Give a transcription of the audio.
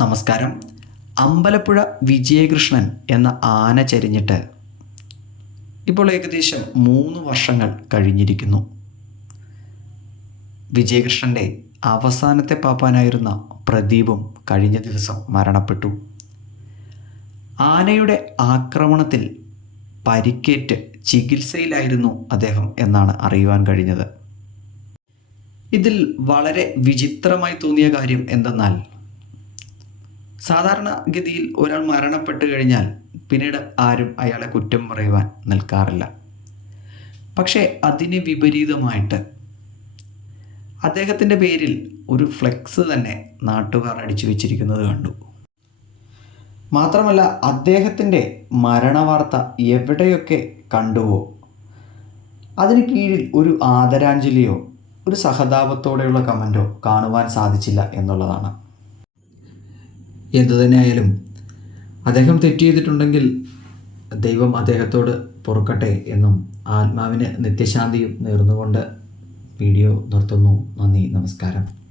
നമസ്കാരം. അമ്പലപ്പുഴ വിജയകൃഷ്ണൻ എന്ന ആന ചരിഞ്ഞിട്ട് ഇപ്പോൾ ഏകദേശം മൂന്ന് വർഷങ്ങൾ കഴിഞ്ഞിരിക്കുന്നു. വിജയകൃഷ്ണന്റെ അവസാനത്തെ പാപ്പാനായിരുന്ന പ്രദീപും കഴിഞ്ഞ ദിവസം മരണപ്പെട്ടു. ആനയുടെ ആക്രമണത്തിൽ പരിക്കേറ്റ് ചികിത്സയിലായിരുന്നു അദ്ദേഹം എന്നാണ് അറിയുവാൻ കഴിഞ്ഞത്. ഇതിൽ വളരെ വിചിത്രമായി തോന്നിയ കാര്യം എന്തെന്നാൽ സാധാരണഗതിയിൽ ഒരാൾ മരണപ്പെട്ടു കഴിഞ്ഞാൽ പിന്നീട് ആരും അയാളെ കുറ്റം പറയുവാൻ നിൽക്കാറില്ല. പക്ഷേ അതിന് വിപരീതമായിട്ട് അദ്ദേഹത്തിന്റെ പേരിൽ ഒരു ഫ്ലെക്സ് തന്നെ നാട്ടുകാർ അടിച്ചു വെച്ചിരിക്കുന്നത് കണ്ടു. മാത്രമല്ല അദ്ദേഹത്തിന്റെ മരണവാർത്ത എവിടെയൊക്കെ കണ്ടുവോ അതിന് കീഴിൽ ഒരു ആദരാഞ്ജലിയോ ഒരു സഹതാപത്തോടെയുള്ള കമന്റോ കാണുവാൻ സാധിച്ചില്ല എന്നുള്ളതാണ്. എന്തുതന്നെയായാലും അദ്ദേഹം തെറ്റ് ചെയ്തിട്ടുണ്ടെങ്കിൽ ദൈവം അദ്ദേഹത്തോട് പൊറുക്കട്ടെ എന്നും ആത്മാവിന് നിത്യശാന്തിയും നേർന്നുകൊണ്ട് വീഡിയോ നിർത്തുന്നു. നന്ദി നമസ്കാരം.